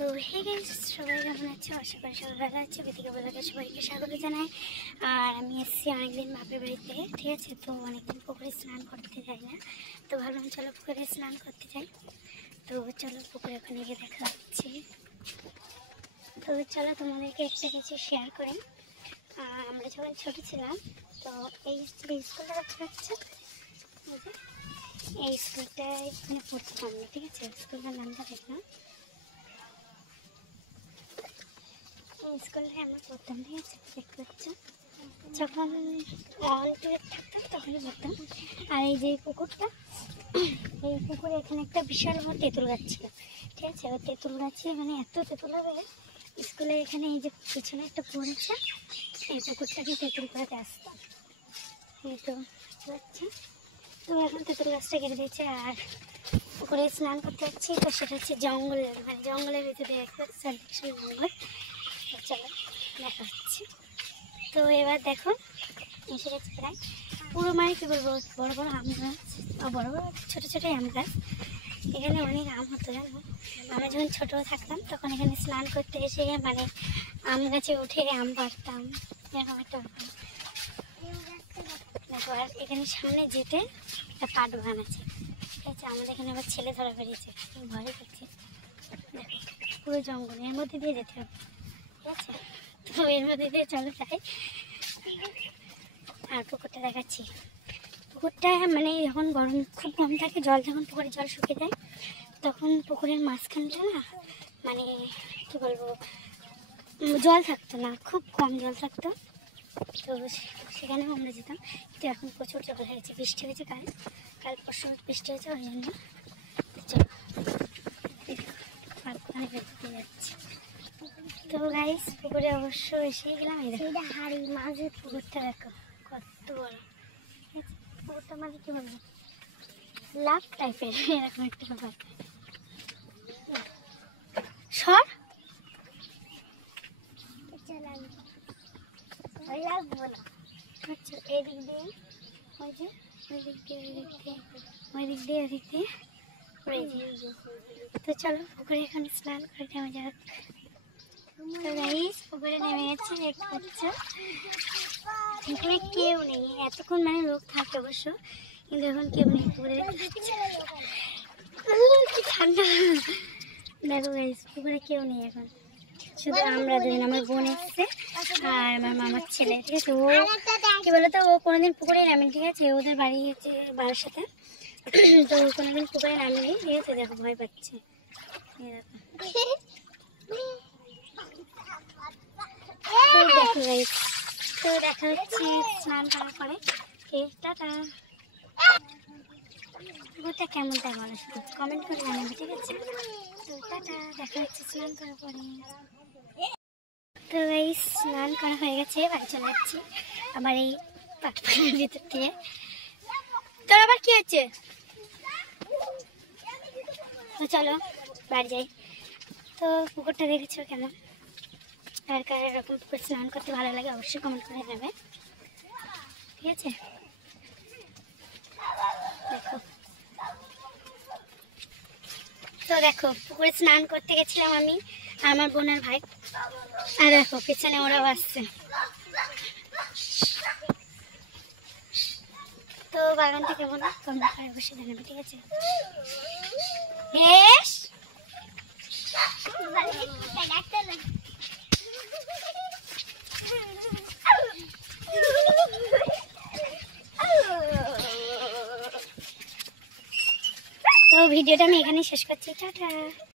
তো hey guys, সবাই কেমন আছো? আশা করি সবাই ভালো আছে। বিথিকা ব্লগে সবাইকে স্বাগত জানাই। আর আমি এসেছি অনেকদিন বাপের বাড়িতে, ঠিক আছে। তো অনেকদিন পুকুরে স্নান করতে যাই না, তো ভাবলাম চলো পুকুরে স্নান করতে যাই। তো চলো পুকুরে ওখানে গিয়ে দেখা হচ্ছে। তো চলো তোমাদেরকে একটা কিছু শেয়ার করি। আমরা যখন ছোটো ছিলাম, তো এই স্কুলটা হচ্ছে এই স্কুলটায় এখানে পড়তাম, ঠিক আছে। স্কুলটার নামটা দেখলাম, এই স্কুলটায় আমরা পড়তাম, ঠিক আছে। দেখতে পাচ্ছি যখন অল্পে থাকতাম তখনই পড়তাম। আর এই যে পুকুরটা, এই পুকুরে এখানে একটা বিশাল বড় তেঁতুল গাছ ছিল, ঠিক আছে। ওই তেঁতুল গাছে মানে এত তেঁতুল হবে, স্কুলে এখানে এই যে পিছনে একটা পড়েছে, এই পুকুরটাকে তেঁতুল করাতে আসতাম। এই তো হচ্ছে, তো এখন তেঁতুল গাছটা কেটে দিয়েছে। আর পুকুরে স্নান করতে যাচ্ছি, তো সেটা হচ্ছে জঙ্গলের, মানে জঙ্গলের ভিতরে একটা জঙ্গল। চলো দেখা হচ্ছে। তো এবার দেখো এসে গেছে প্রায় পুরো, মানে কী বলবো, বড়ো বড়ো আম গাছ, বড়ো বড়ো ছোটো ছোটো আম গাছ। এখানে অনেক আম হতো, জানো। আমরা যখন ছোটো থাকতাম তখন এখানে স্নান করতে এসে মানে আম গাছে উঠে আম পাড়তাম, এরকম একটা ব্যাপার। দেখো, আর এখানে সামনে যেতে একটা পাট বাগান আছে, ঠিক আছে। আমাদের এখানে আবার ছেলে ধরা বেরিয়েছে, ভয় করছে। দেখো পুরো জঙ্গল, এর মধ্যে দিয়ে যেতে হবে, ঠিক আছে। তো এর মধ্যে দিয়ে চলো যাই। আর পুকুরটা দেখাচ্ছি। পুকুরটা মানে যখন গরম খুব কম থাকে, জল যখন পুকুরের জল শুকিয়ে যায়, তখন পুকুরের মাঝখানটা না, মানে কী বলবো, জল থাকতো না, খুব কম জল থাকতো। তো সেখানেও আমরা যেতাম, কিন্তু এখন প্রচুর জল হয়েছে। বৃষ্টি হয়েছে, কাল পরশু বৃষ্টি হয়েছে, ওই জন্য। চলো পার্কখানে বেরোতে যাচ্ছি। তো গাইস, পুকুরে অবশ্য এসেই গেলাম। এই দেখো হাড়ি মাঝের পুকুরটা, দেখো কত বড়, ঠিক আছে। পুকুরটা মানে কী বলবো, লাভ টাইপের এরকম একটা ব্যাপার। সর আচ্ছা, এদিক দিয়ে ওই যে, ওই দিক দিয়ে, ওই দিক দিয়ে, ওই দিক দিয়ে, ওই দিক দিয়ে পড়ে যায়। তো চলো পুকুরে এখন স্নান করে নেওয়া যাক। তো গাইস, পুকুরে নেমে গেছে, দেখতে পাচ্ছ। পুকুরে কেউ নেই এতক্ষণ, মানে লোক থাকে অবশ্য, কিন্তু এখন কেউ নেই পুকুরে। কি ঠান্ডা, দেখো গাইস, পুকুরে কেউ নেই এখন, শুধু আমরা দুজন। আমার বোন এসছে আর আমার মামার ছেলে, ঠিক আছে। ও কি বলতো, ও কোনোদিন পুকুরে নামে, ঠিক আছে। ওদের বাড়ি হচ্ছে বারাসাতে, তো কোনোদিন পুকুরে নামেনি, ঠিক আছে। দেখো ভয় পাচ্ছে, দেখো গাইস। তো দেখা হচ্ছে স্নান করার পরে। টাটা। পুকুরটা কেমন তাই বলো, শুধু কমেন্ট করে জানাবে, ঠিক আছে। তো টাটা, দেখা হচ্ছে স্নান করার পরে। তো এই স্নান করা হয়ে গেছে, বাড়ি চলে যাচ্ছি আবার এই পাটপাড়ার ভিতর দিয়ে। তোর আবার কি হচ্ছে? তো চলো বাড়ি যাই। তো পুকুরটা দেখেছো কেমন, কার কার এরকম পুকুর স্নান করতে ভালো লাগে অবশ্যই কমেন্ট করে নেবে, ঠিক আছে। দেখো, তো দেখো পুকুরে স্নান করতে গেছিলাম আমি আর আমার বোনের ভাই, আর দেখো পেছনে ওরাও আসছে। তো বাগানটা কেমন কমেন্ট করে অবশ্যই জানাবে, ঠিক আছে। বেশ তো ভিডিওটা আমি এখানেই শেষ করছি, টাটা।